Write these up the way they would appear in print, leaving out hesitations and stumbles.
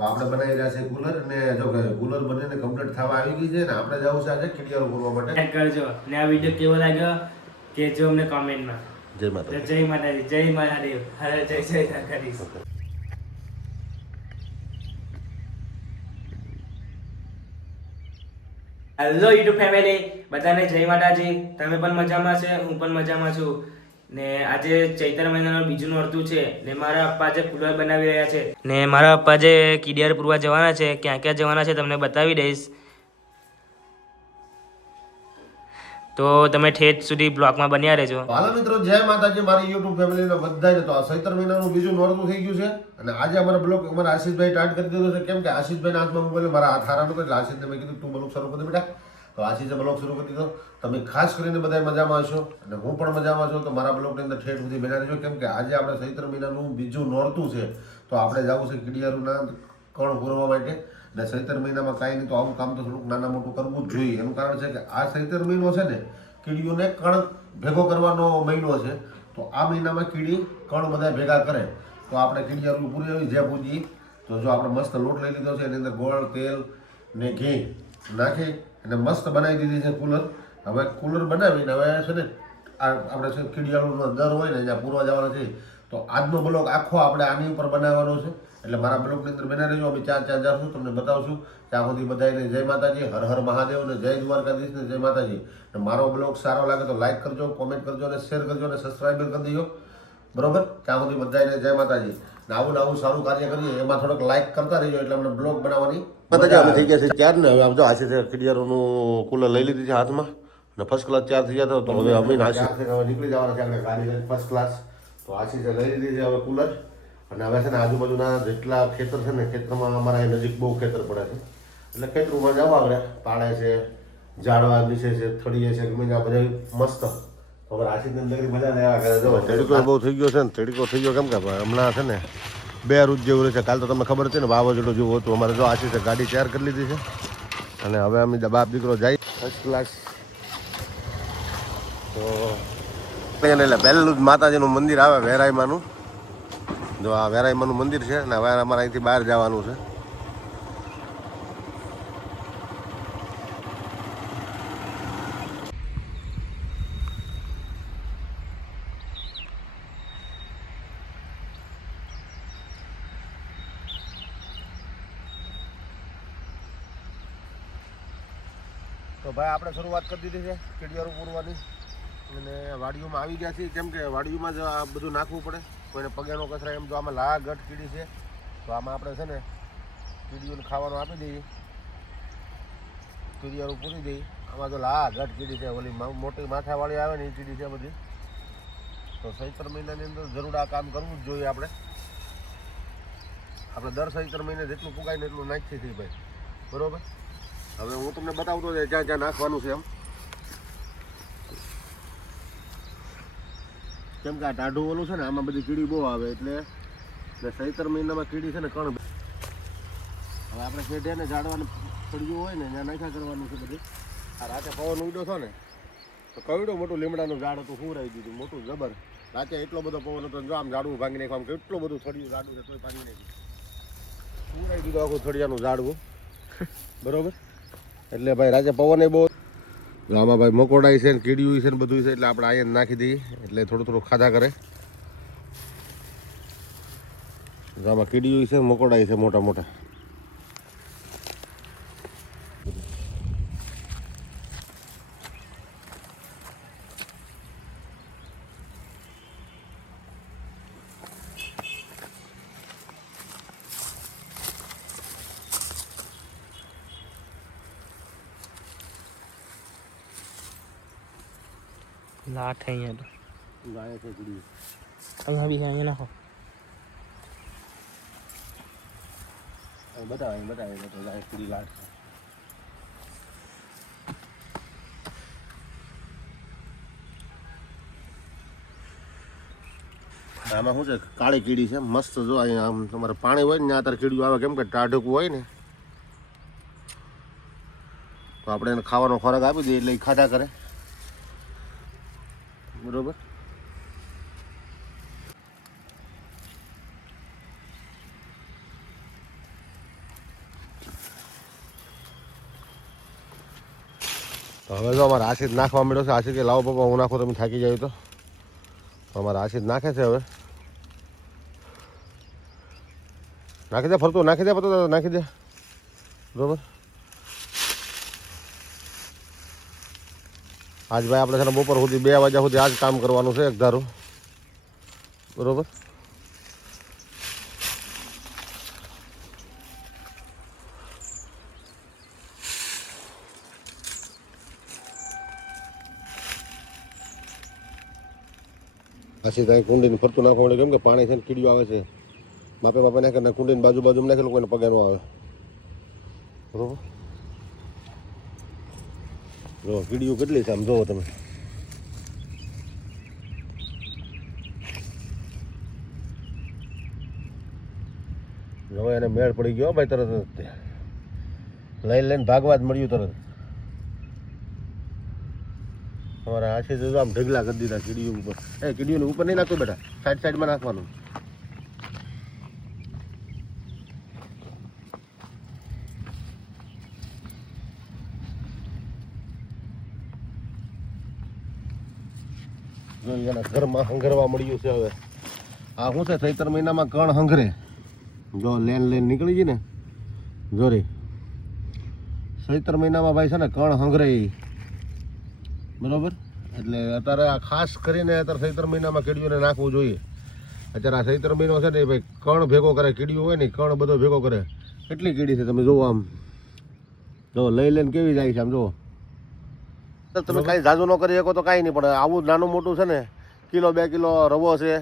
તો આપણે બનાવી રહ્યા છે કુલર ને જો કે કુલર બનીને કમ્પ્લીટ થવા આવી ગઈ છે ને આપણે જવું છે આજે ખીડિયારો પૂરવા માટે. લાઈક કરજો ને આ વિડીયો કેવો લાગ્યો કહેજો અમને કોમેન્ટમાં. જય માતા. જય માતાજી, જય મહાદેવ, હરે જય જય દ્વારકાધીશ. હેલો યુટ્યુબ ફેમિલી, બધાને જય માતાજી. તમે પણ મજામાં છે, હું પણ મજામાં છું. ને આજે ચૈત્ર મહિનાનું બીજું નોરતું છે ને મારા પપ્પા જે કુલર બનાવી રહ્યા છે ને મારા પપ્પા જે કિડિયાર પૂરવા જવાના છે, ક્યાં ક્યાં જવાના છે તમને બતાવી દઈશ. તો તમે ઠેઠ સુધી બ્લોગમાં બન્યા રહેજો. હાલો મિત્રો, જય માતાજી મારી યુટ્યુબ ફેમિલીને બધાને. તો આ ચૈત્ર મહિનાનું બીજું નોરતું થઈ ગયું છે અને આજે અમારા બ્લોગ અમારા આશીષભાઈ સ્ટાર્ટ કરી દીધો છે. કેમ કે આશીષભાઈના હાથમાં મોબાઈલ મારા હાથ હારા નતો એટલે આશીષને મેં કીધું તું બ્લોગ શરૂ કરી દે બેટા. તો આશીષે બ્લોગ શરૂ કરી દીધો. તમે ખાસ કરીને બધા મજામાં હશો અને હું પણ મજામાં છું. તો મારા બ્લોગની અંદર ઠેઠ સુધી બના રહેજો. કેમ કે આજે આપણે ચૈત્ર મહિનાનું બીજું નોરતું છે તો આપણે જવું છે કિડિયારુના કણ પૂરવા માટે. અને ચૈત્ર મહિનામાં કાંઈ નહીં તો આવું કામ તો થોડુંક નાના મોટું કરવું જ જોઈએ. એનું કારણ છે કે આ ચૈત્ર મહિનો છે ને કીડીઓને કણ ભેગો કરવાનો મહિનો છે. તો આ મહિનામાં કીડી કણ બધા ભેગા કરે તો આપણે કીડિયારું પૂરી આવી જે પૂજી. તો જો આપણે મસ્ત લોટ લઈ લીધો છે, એની અંદર ગોળ, તેલ ને ઘી નાખી અને મસ્ત બનાવી દીધી છે કુલર. હવે કુલર બનાવીને હવે છે ને આપણે છે કીડિયાળુનો દર હોય ને જ્યાં પૂરવા જવાના છે. તો આજનો બ્લોગ આખો આપણે આની ઉપર બનાવવાનો છે. એટલે મારા બ્લોગની અંદર બના રહેજો. અમે ચાર જાશું તમને બતાવશું. ત્યાં સુધી બધાને જય માતાજી, હર હર મહાદેવ ને જય દ્વારકાધીશ ને જય માતાજી. અને મારો બ્લોગ સારો લાગે તો લાઈક કરજો, કોમેન્ટ કરજો અને શેર કરજો અને સબસ્ક્રાઈબ કરી દેજો. બરોબર? ત્યાં સુધી બધાને જય માતાજી. ને આવું સારું કાર્ય કરીએ એમાં થોડોક લાઈક કરતા રહીજો એટલે અમને બ્લોગ બનાવવાની માતાજી. અમે થઈ ગયા છે ત્યાર ને હવે આવજો આશીષ ખીડિયારોનું કુલર લઈ લીધી છે હાથમાં અને ફર્સ્ટ ક્લાસ ચાર થઈ જતો. તો હવે અમે આશીષ હવે નીકળી જવાના છે આપણે ગાડી લઈને ફર્સ્ટ ક્લાસ. તો આશીષે લઈ લીધી છે હવે કુલર. અને હવે છે ને આજુબાજુના જેટલા ખેતર છે ને ખેતરમાં અમારા નજીક બહુ ખેતર પડે છે એટલે ખેતરમાં જવા આપણે પાળે છે, ઝાડવા નીચે છે, થળીએ છે, ગમે ત્યાં બધા મસ્ત. હવે આશીષને લગી મજા લેવા કરે. જો તડકો બહુ થઈ ગયો છે ને, તડકો થઈ ગયો કેમ કે હમણાં છે ને 2 રૂજ જેવું રહે છે. કાલ તો તમને ખબર છે ને વાવાઝોડું જેવું હતું. અમારે જો આશીષે ગાડી તૈયાર કરી લીધી છે અને હવે અમે બાપ દીકરો જાય ફર્સ્ટ ક્લાસ. તો એટલે પહેલું જ માતાજીનું મંદિર આવે વેરાઈમાનું. જો આ વેરાઈમાનું મંદિર છે ને હવે અમારે અહીંથી બહાર જવાનું છે. તો ભાઈ આપણે શરૂઆત કરી દીધી છે કીડિયારું પૂરવાની અને વાડીઓમાં આવી ગયા છીએ. કેમ કે વાડીઓમાં જ આ બધું નાખવું પડે, કોઈને પગે નો કચરાય. એમ તો આમાં લા ગઢ કીડી છે તો આમાં આપણે છે ને કીડીઓને ખાવાનું આપી દઈએ, કીડિયારું પૂરી દઈએ. આમાં તો લા ગઢ કીડી છે, ઓલી મોટી માથાવાળી આવે ને એ કીડી છે બધી. તો ચૈત્ર મહિનાની અંદર જરૂર આ કામ કરવું જ જોઈએ. આપણે દર ચૈત્ર મહિને જેટલું પુગાય ને એટલું નાખીએ છીએ ભાઈ. બરોબર? હવે હું તમને બતાવતો જાય જ્યાં જ્યાં નાખવાનું છે એમ. કેમ કે આ ટાઢું ઓલું છે ને આમાં બધી કીડી બહુ આવે એટલે ચૈત્ર મહિનામાં કીડી છે ને કણ. હવે આપણે પેઢે ને ઝાડવાનું પડ્યું હોય ને ત્યાં નાખ્યા કરવાનું છે બધું. આ રાતે પવન ઉડ્યો છો ને તો કવડું મોટું લીમડાનું ઝાડ હતું, શું રહી દીધું મોટું જબર. રાતે એટલો બધો પવન હતો જો આમ ઝાડવું ભાંગી નાખ્યું. આમ કેટલું બધું થળિયું ઝાડવું છે તોય ભાંગી નાખ્યું. શું રહી દીધું આખું થળિયાનું ઝાડવું. બરોબર? એટલે ભાઈ રાજે પવન એ બહુ. આમાં ભાઈ મકોડાઈ છે ને કીડીયું છે ને બધું છે એટલે આપણે અહીંયા નાખી દઈએ એટલે થોડું ખાધા કરે. આમાં કીડીયું છે, મકોડાઈ છે મોટા મોટા. લાઠ અહીંયા તો ગાય છે કીડી. અહીંયા બી અહીંયા નાખો. બતાવે ગાય કીડી લાટ છે. આમાં શું છે કાળી કીડી છે મસ્ત. જો અહીંયા આમ તમારે પાણી હોય ને ત્યાં અત્યારે કીડીઓ આવે. કેમ કે ટાઢકું હોય ને તો આપણે એને ખાવાનો ખોરાક આપી દઈએ એટલે એ ખાધા કરે. બરોબર? હવે તો અમારે આશીષ નાખવા મળ્યો છે. આશીષ કે લાવો પપ્પા હું નાખો, તમે થાકી જાય તો. અમારે આશીષ નાખે છે. હવે નાખી દે, ફરતું નાખી દે, પતો નાખી દે. બરોબર. આજ ભાઈ આપણે છે ને બપોર સુધી 2 વાગ્યા સુધી આજ કામ કરવાનું છે, એક ધારું. બરોબર. પછી ત્યાં કુંડીને ફરતું નાખવા મળે, કેમ કે પાણી છે ને કીડીઓ આવે છે. માપે માપે નાખે ને કુંડીની બાજુ નાખેલું કોઈને પગે ન આવે. બરોબર. જો કીડીઓ કેટલી છે આમ જોવો તમે. હવે એને મેળ પડી ગયો ભાઈ, તરત જ લઈને ભાગવા જ મળ્યું તરત. અમારા આશીષ આમ ઢગલા કરી દીધા કીડીઓ ઉપર. કીડીઓને ઉપર નહીં નાખતો બેટા, સાઈડમાં નાખવાનું. એના ઘરમાં હંગરવા મળ્યું છે. હવે આ શું છે, ચૈત્ર મહિનામાં કણ હંગરે. જો લેન નીકળી ગઈ ને જોરી. ચૈત્ર મહિનામાં ભાઈ છે ને કણ હંગરે. બરોબર. એટલે અત્યારે આ ખાસ કરીને અત્યારે ચૈત્ર મહિનામાં કીડીઓને નાખવું જોઈએ. અત્યારે આ ચૈત્ર મહિનો છે ને ભાઈ કણ ભેગો કરે. કીડીઓ હોય ને કણ બધો ભેગો કરે. કેટલી કીડી છે તમે જુઓ. આમ જો લઈને કેવી જાય છે આમ જુઓ. તમે કાંઈ જાજુ ન કરી શકો તો કાંઈ નહીં, પણ આવું નાનું મોટું છે ને 1 કિલો 2 કિલો રવો છે,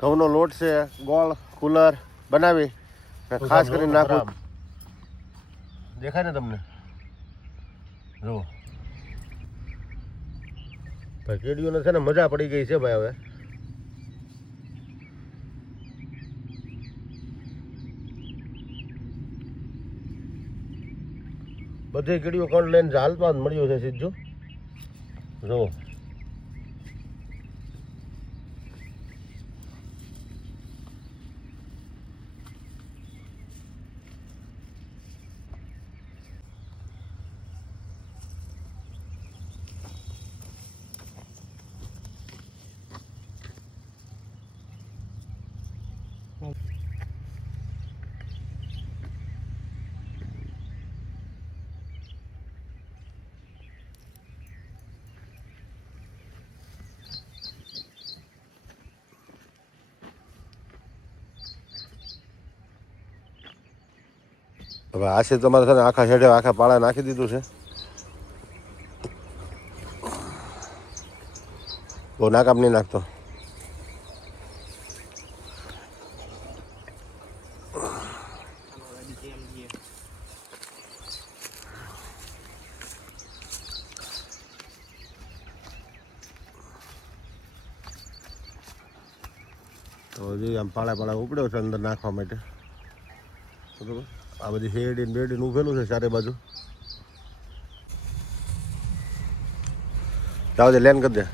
ઘઉંનો લોટ છે, ગોળ કુલર બનાવી ખાસ કરીને નાખો. દેખાય ને તમને? જુઓ ભાઈ કીડીઓને છે ને મજા પડી ગઈ છે ભાઈ. હવે બધી કીડીઓ કણ લઈને હાલમાં જ મળ્યું છે સીધું. જો હવે આશીષ તમારે છે ને આખા હેડે આખા પાળા નાખી દીધું છે. બહુ નાકામ નહીં નાખતો. તો હજી આમ પાળા ઉપડ્યો છે અંદર નાખવા માટે. બરોબર. આ બધી શેરડીને બેરડીને ઉભેલું છે ચારે બાજુ. જાવ દે લેન કરી દે.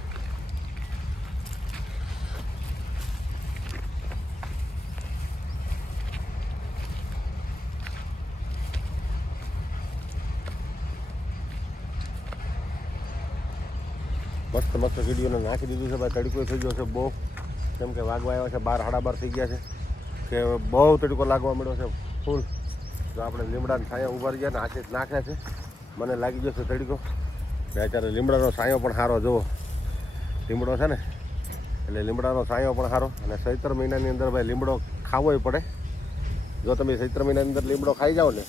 મસ્ત કીડીઓને નાખી દીધું છે ભાઈ. તડકો થઈ ગયો છે બહુ, કેમ કે વાગવા આવ્યા છે 12 સાડા 12 થઈ ગયા છે કે બહુ તડકો લાગવા મળ્યો છે ફૂલ. જો આપણે લીમડાના છાંયા ઉભા રહ્યા ને આશીષ નાખ્યા છે. મને લાગી ગયો છે તડકો. ને અત્યારે લીમડાનો છાંયો પણ સારો. જુઓ લીમડો છે ને, એટલે લીમડાનો છાંયો પણ સારો. અને ચૈત્ર મહિનાની અંદર ભાઈ લીમડો ખાવોય પડે. જો તમે ચૈત્ર મહિનાની અંદર લીમડો ખાઈ જાઓ ને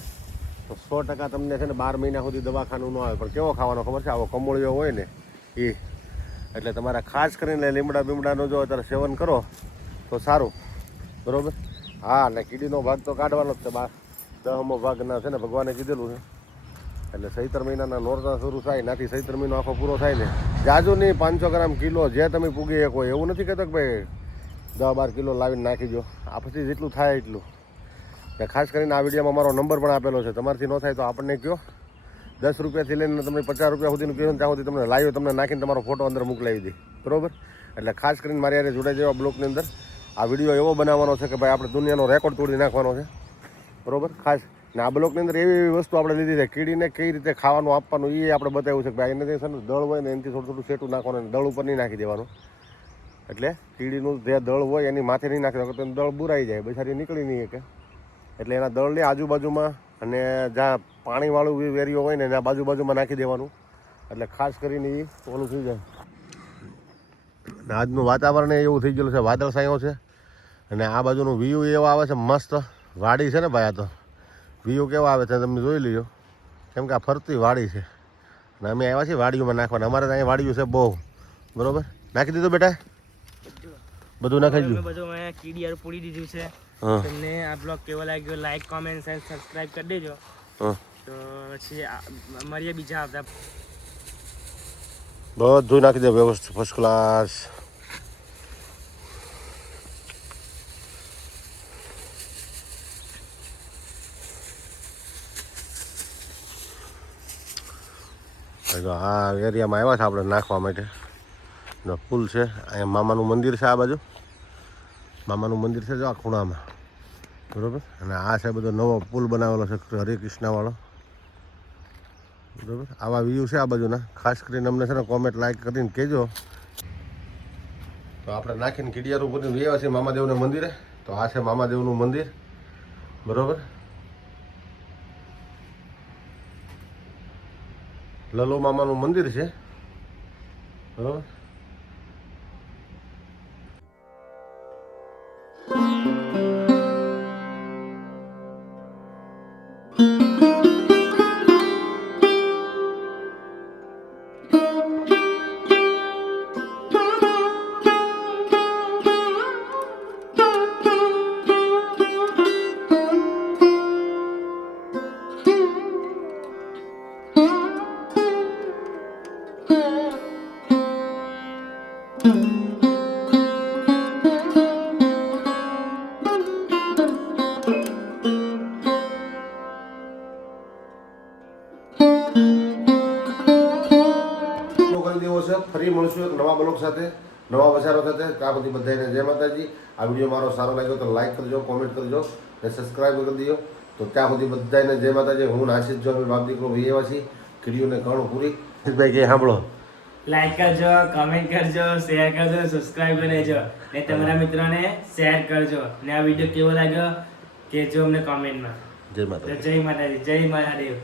તો 100% તમને છે ને 12 મહિના સુધી દવાખાનું ન આવે. પણ કેવો ખાવાનો ખબર છે? આવો કમોળિયો હોય ને એ. એટલે તમારે ખાસ કરીને લીમડા બીમડાનું જો અત્યારે સેવન કરો તો સારું. બરાબર. હા, ને કીડીનો ભાગ તો કાઢવાનો જ છે. 10મો ભાગના છે ને ભગવાને કીધેલું છે. એટલે ચૈત્ર મહિનાના નોરતા શરૂ થાય, નાથી ચૈત્ર મહિનો આખો પૂરો થાય ને જાજુ નહીં 500 ગ્રામ કિલો જે તમે પૂગી શકો. એવું નથી કહેતો કે ભાઈ 10-12 કિલો લાવીને નાખી દો. આ પછી જેટલું થાય એટલું. ને ખાસ કરીને આ વિડીયોમાં મારો નંબર પણ આપેલો છે. તમારથી ન થાય તો આપણને કહો. 10 રૂપિયાથી લઈને તમને 50 રૂપિયા સુધીનું કહો, ત્યાં સુધી તમને લાઈવ તમને નાખીને તમારો ફોટો અંદર મોકલાવી દે. બરાબર. એટલે ખાસ કરીને મારી યારે જોડાઈ જેવા બ્લોકની અંદર આ વિડીયો એવો બનાવવાનો છે કે ભાઈ આપણે દુનિયાનો રેકોર્ડ તોડી નાખવાનો છે. બરાબર. ખાસ ને આ બ્લોકની અંદર એવી એવી વસ્તુ આપણે લીધી છે કીડીને કઈ રીતે ખાવાનું આપવાનું એ આપણે બતાવ્યું છે કે ભાઈ એને છે ને દળ હોય ને એનાથી થોડું થોડું સેટું નાખવાનું અને દળ ઉપર નહીં નાખી દેવાનું. એટલે કીડીનું જે દળ હોય એની માથે નહીં નાખી દેવાનું, દળ બુરાઈ જાય, બેસારી નીકળી નહીં શકે. એટલે એના દળને આજુબાજુમાં અને જ્યાં પાણીવાળું એરિયો હોય ને એના બાજુમાં નાખી દેવાનું. એટલે ખાસ કરીને એ ઓલું થઈ જાય. અને આજનું વાતાવરણ એવું થઈ ગયેલું છે, વાદળ છાંયો છે. અને આ બાજુનું વ્યૂ એવો આવે છે મસ્ત. વાડી છે ને ભાઈ, આ તો વ્યૂ કેવો આવે છે તમે જોઈ લીધો. કેમ કે આ ફરતી વાડી છે અને અમે આવ્યા છીએ વાડીઓમાં નાખવાના. અમારે ત્યાં વાડીઓ છે બહુ. બરોબર, નાખી દીધું બેટા? બધું નાખી દીધું. બધું મેં કીડિયારું પૂરી દીધું છે. તમને આ બ્લોગ કેવો લાગ્યો, લાઈક કોમેન્ટ અને સબસ્ક્રાઇબ કરી દેજો. તો પછી મળીએ બીજા આવતા. બધું નાખી દે વ્યવસ્થિત, ફર્સ્ટ ક્લાસ. આ એરિયામાં આવ્યા છે આપણે નાખવા માટે. પુલ છે અહીંયા, મામાનું મંદિર છે આ બાજુ. મામાનું મંદિર છે જો આ ખૂણામાં, બરાબર. અને આ છે બધો નવો પુલ બનાવેલો છે હરે કૃષ્ણવાળો, બરાબર. આવા વ્યૂ છે આ બાજુના. ખાસ કરીને અમને છે ને કોમેન્ટ લાઈક કરીને કહેજો. તો આપણે નાખીને કીડિયારું બધું લેવા છે મામાદેવના મંદિરે. તો આ છે મામાદેવનું મંદિર, બરાબર. લલો મામાનું મંદિર છે, બરાબર. ફરી મળશું એક નવા બ્લોગ સાથે, નવા બજારો સાથે. ત્યાં બધી બધાને જય માતાજી. આ વિડીયો મારો સારો લાગ્યો તો લાઈક કરજો, કોમેન્ટ કરજો અને સબસ્ક્રાઈબ કરી દેજો. તો ત્યાં સુધી બધાને જય માતાજી. હું આશીષ જો અમે બાપ દીકરો ભાઈ એવા છીએ. કીડીઓને કણું પૂરી. ભાઈ કે સાંભળો, લાઈક કરજો, કમેન્ટ કરજો, શેર કરજો, સબસ્ક્રાઇબ કરી દેજો ને તમારા મિત્રોને શેર કરજો. ને આ વિડીયો કેવો લાગ્યો કહેજો અમને કોમેન્ટમાં. જય માતાજી. જય માતાજી, જય મહાદેવ.